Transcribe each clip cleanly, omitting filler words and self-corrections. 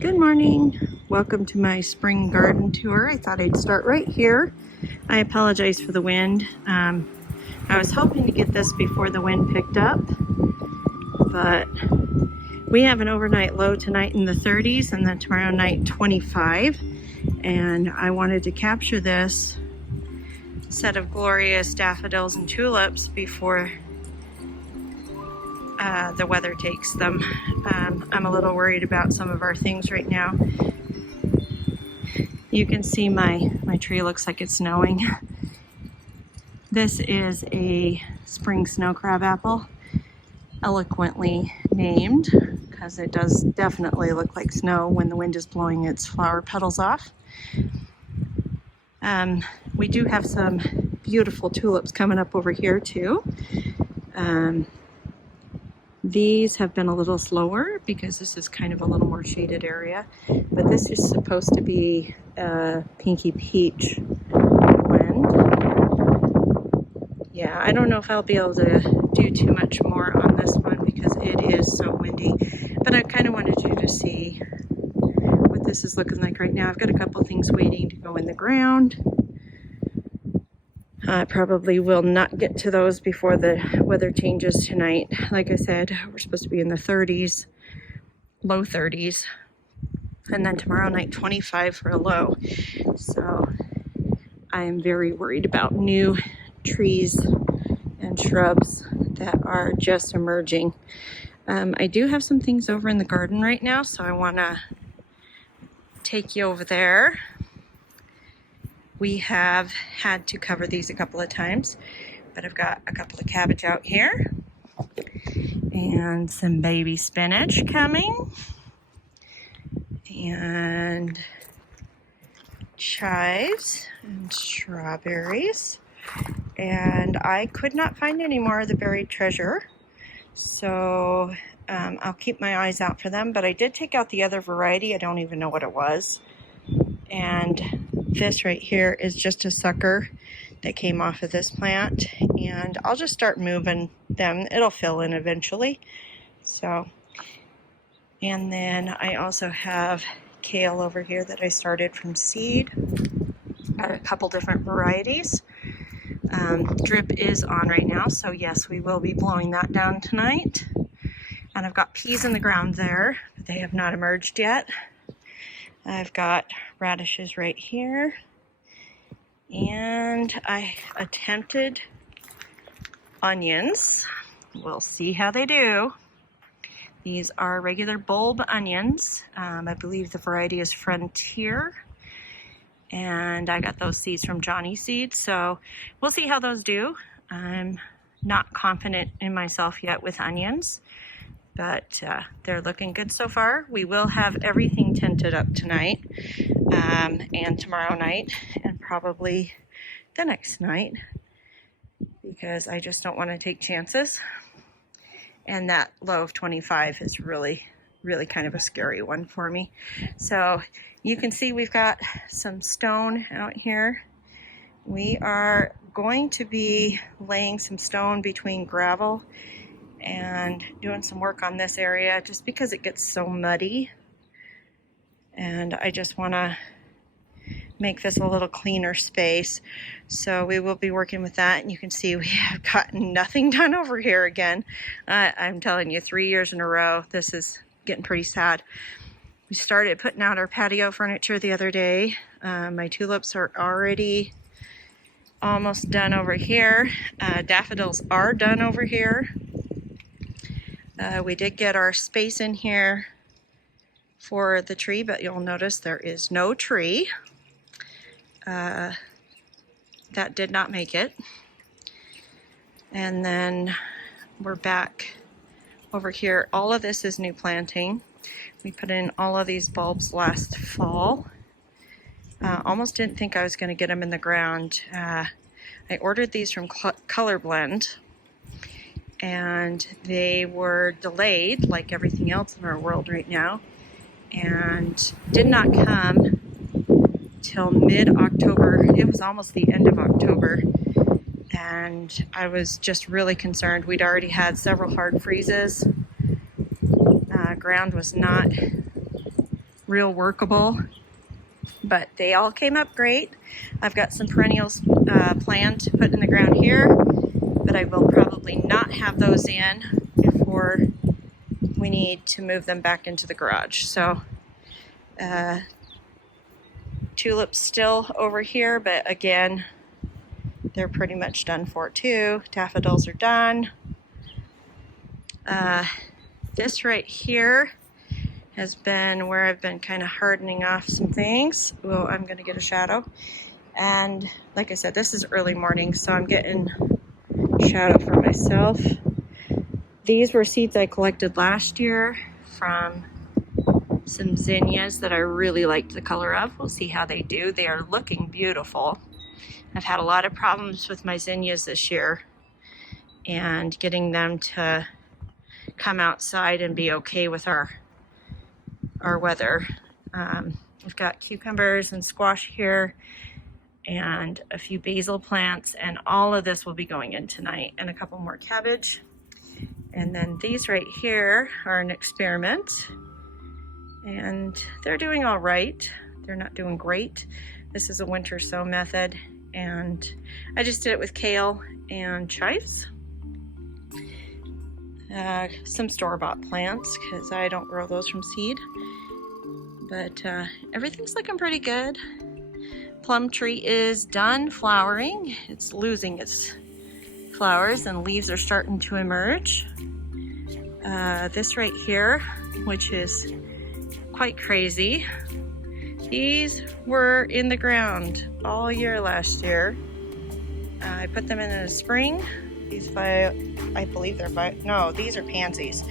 Good morning. Welcome to my spring garden tour. I thought I'd start right here. I apologize for the wind. I was hoping to get this before the wind picked up, but we have an overnight low tonight in the 30s and then tomorrow night 25. And I wanted to capture this set of glorious daffodils and tulips before the weather takes them. I'm a little worried about some of our things right now. You can see my tree looks like it's snowing. This is a spring snow crab apple, eloquently named because it does definitely look like snow when the wind is blowing its flower petals off. We do have some beautiful tulips coming up over here too. These have been a little slower because this is kind of a little more shaded area, but this is supposed to be a pinky peach blend. Yeah, I don't know if I'll be able to do too much more on this one because it is so windy, but I kind of wanted you to see what this is looking like right now. I've got a couple things waiting to go in the ground. I probably will not get to those before the weather changes tonight. Like I said, we're supposed to be in the 30s, low 30s, and then tomorrow night 25 for a low. So I am very worried about new trees and shrubs that are just emerging. I do have some things over in the garden right now, so I want to take you over there. We have had to cover these a couple of times, but I've got a couple of cabbage out here and some baby spinach coming and chives and strawberries, and I could not find any more of the buried treasure, so I'll keep my eyes out for them. But I did take out the other variety. I don't even know what it was, and this right here is just a sucker that came off of this plant, and I'll just start moving them. It'll fill in eventually. So, and then I also have kale over here that I started from seed, a couple different varieties. Drip is on right now, so yes, we will be blowing that down tonight. And I've got peas in the ground there, but they have not emerged yet. I've got radishes right here, and I attempted onions. We'll see how they do. These are regular bulb onions. I believe the variety is Frontier, and I got those seeds from Johnny Seeds, so we'll see how those do. I'm not confident in myself yet with onions, but they're looking good so far. We will have everything tinted up tonight and tomorrow night and probably the next night because I just don't want to take chances. And that low of 25 is really kind of a scary one for me. So you can see we've got some stone out here. We are going to be laying some stone between gravel and doing some work on this area just because it gets so muddy, and I just want to make this a little cleaner space. So we will be working with that, and you can see we have gotten nothing done over here again. I'm telling you, 3 years in a row, this is getting pretty sad. We started putting out our patio furniture the other day. My tulips are already almost done over here. Daffodils are done over here. We did get our space in here for the tree, but you'll notice there is no tree. That did not make it. And then we're back over here. All of this is new planting. We put in all of these bulbs last fall. Almost didn't think I was going to get them in the ground. I ordered these from Color Blend, and they were delayed like everything else in our world right now, and did not come till mid-October. It was almost the end of October, and I was just really concerned. We'd already had several hard freezes. Ground was not real workable, but they all came up great. I've got some perennials planned to put in the ground here, but I will probably not have those in before we need to move them back into the garage. So tulips still over here, but again, they're pretty much done for too. Daffodils are done. This right here has been where I've been kind of hardening off some things. Well, I'm going to get a shadow. And like I said, this is early morning, so I'm getting shadow for myself. These were seeds I collected last year from some zinnias that I really liked the color of. We'll see how they do. They are looking beautiful. I've had a lot of problems with my zinnias this year and getting them to come outside and be okay with our weather. We've got cucumbers and squash here and a few basil plants, and all of this will be going in tonight, and a couple more cabbage. And then these right here are an experiment, and they're doing all right. They're not doing great. This is a winter sow method, and I just did it with kale and chives. Some store-bought plants, because I don't grow those from seed. But everything's looking pretty good. Plum tree is done flowering. It's losing its flowers and leaves are starting to emerge. This right here, which is quite crazy. These were in the ground all year last year. I put them in the spring. These I believe they're no, these are pansies.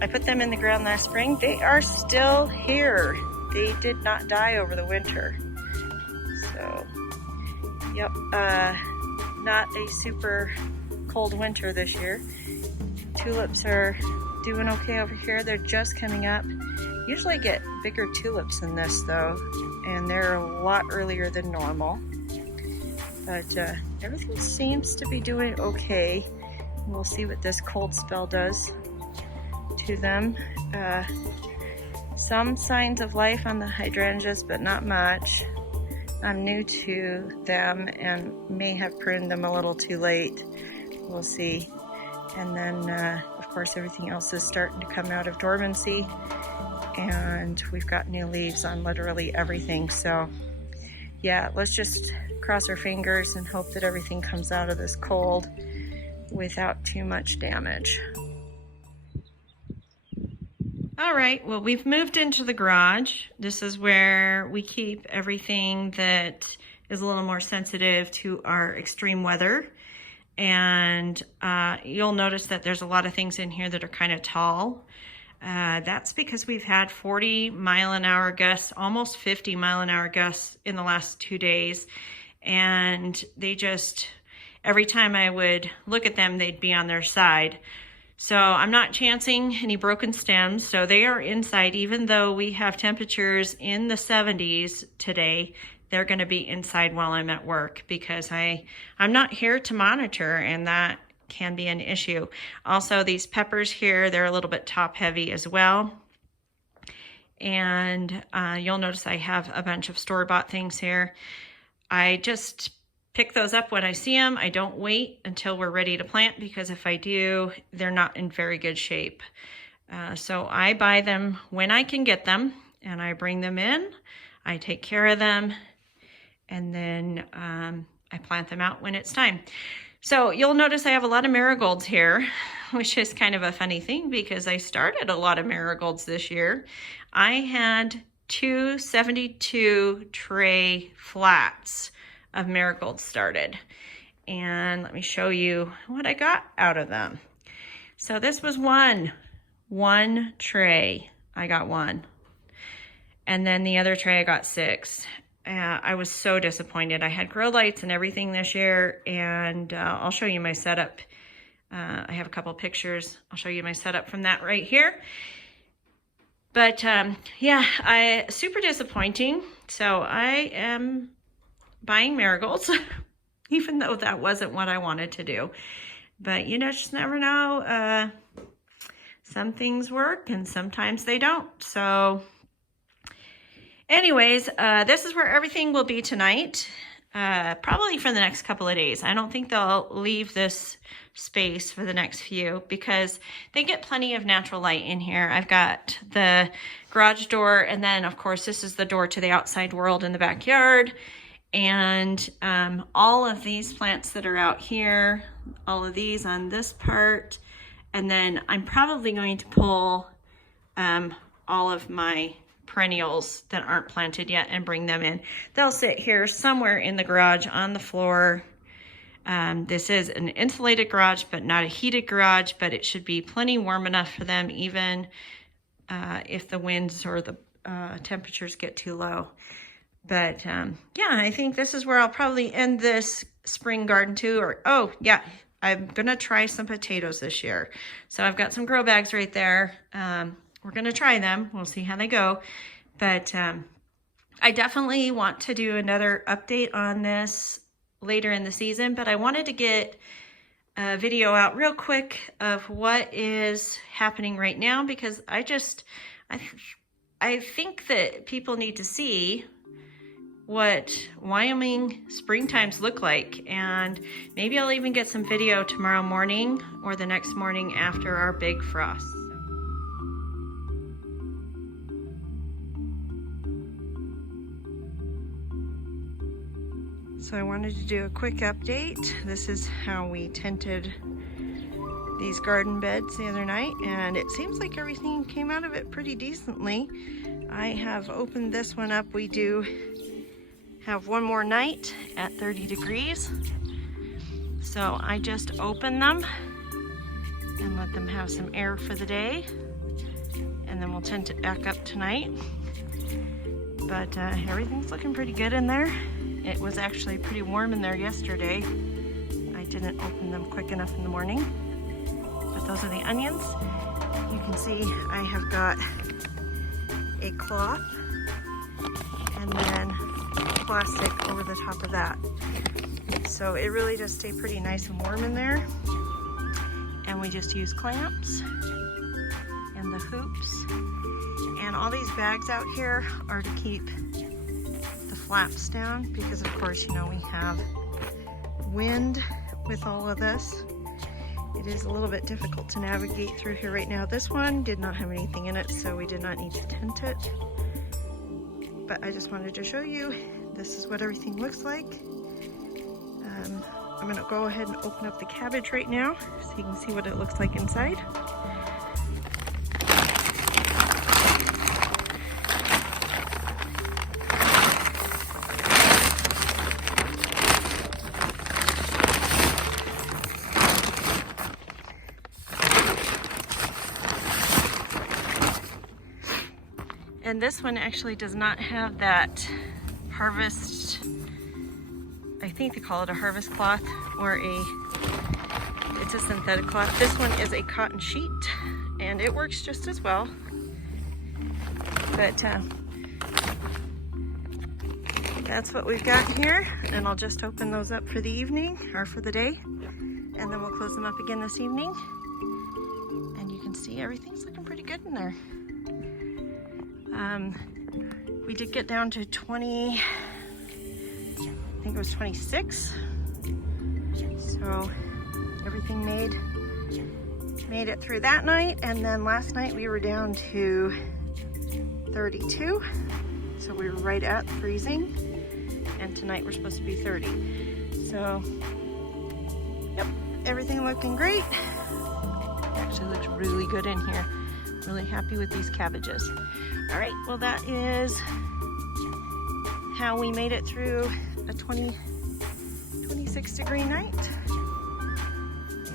I put them in the ground last spring. They are still here. They did not die over the winter. So, yep, not a super cold winter this year. Tulips are doing okay over here. They're just coming up. Usually get bigger tulips than this though, and they're a lot earlier than normal. But everything seems to be doing okay. We'll see what this cold spell does to them. Some signs of life on the hydrangeas, but not much. I'm new to them and may have pruned them a little too late. We'll see. And then, of course, everything else is starting to come out of dormancy, and we've got new leaves on literally everything. So yeah, let's just cross our fingers and hope that everything comes out of this cold without too much damage. All right, well, we've moved into the garage. This is where we keep everything that is a little more sensitive to our extreme weather. And you'll notice that there's a lot of things in here that are kind of tall. That's because we've had 40-mile-an-hour gusts, almost 50-mile-an-hour gusts in the last 2 days. And they just, every time I would look at them, they'd be on their side. So I'm not chancing any broken stems. So they are inside, even though we have temperatures in the 70s today, they're gonna be inside while I'm at work, because I'm not here to monitor, and that can be an issue. Also, these peppers here, they're a little bit top heavy as well. And you'll notice I have a bunch of store-bought things here. I just pick those up when I see them. I don't wait until we're ready to plant, because if I do, they're not in very good shape. So I buy them when I can get them, and I bring them in. I take care of them, and then I plant them out when it's time. So you'll notice I have a lot of marigolds here, which is kind of a funny thing because I started a lot of marigolds this year. I had 272 tray flats of marigolds started. And let me show you what I got out of them. So this was one tray. I got one. And then the other tray I got 6. I was so disappointed. I had grow lights and everything this year, and I'll show you my setup. I have a couple pictures. I'll show you my setup from that right here. But yeah, super disappointing. So I am buying marigolds, even though that wasn't what I wanted to do. But you just never know. Some things work and sometimes they don't. So Anyways, this is where everything will be tonight. Probably for the next couple of days. I don't think they'll leave this space for the next few because they get plenty of natural light in here. I've got the garage door, and then of course this is the door to the outside world in the backyard. And all of these plants that are out here, all of these on this part, and then I'm probably going to pull all of my perennials that aren't planted yet and bring them in. They'll sit here somewhere in the garage on the floor. This is an insulated garage, but not a heated garage, but it should be plenty warm enough for them, even if the winds or the temperatures get too low. But yeah, I think this is where I'll probably end this spring garden too. Or, oh yeah, I'm gonna try some potatoes this year. So I've got some grow bags right there. We're gonna try them. We'll see how they go. But I definitely want to do another update on this later in the season, but I wanted to get a video out real quick of what is happening right now, because I think that people need to see what Wyoming springtimes look like, and maybe I'll even get some video tomorrow morning or the next morning after our big frost. So I wanted to do a quick update. This is how we tented these garden beds the other night, and it seems like everything came out of it pretty decently. I have opened this one up. We do have one more night at 30 degrees. So I just open them and let them have some air for the day, and then we'll tent it back up tonight. But everything's looking pretty good in there. It was actually pretty warm in there yesterday. I didn't open them quick enough in the morning. But those are the onions. You can see I have got a cloth and then plastic over the top of that. So it really does stay pretty nice and warm in there. And we just use clamps and the hoops. And all these bags out here are to keep the flaps down, because of course, you know, we have wind with all of this. It is a little bit difficult to navigate through here right now. This one did not have anything in it, so we did not need to tent it. But I just wanted to show you, this is what everything looks like. I'm gonna go ahead and open up the cabbage right now so you can see what it looks like inside. And this one actually does not have that harvest, I think they call it a harvest cloth, or it's a synthetic cloth. This one is a cotton sheet, and it works just as well. But that's what we've got here, and I'll just open those up for the evening, or for the day, and then we'll close them up again this evening. And you can see everything's looking pretty good in there. We did get down to 20, I think it was 26. So everything made it through that night. And then last night we were down to 32. So we were right at freezing. And tonight we're supposed to be 30. So, yep, everything looking great. Actually looks really good in here. Really happy with these cabbages. All right, well, that is how we made it through a 26 degree night.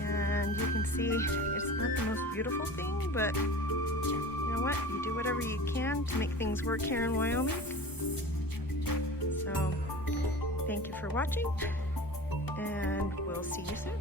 And you can see it's not the most beautiful thing, but you know what? You do whatever you can to make things work here in Wyoming. So thank you for watching, and we'll see you soon.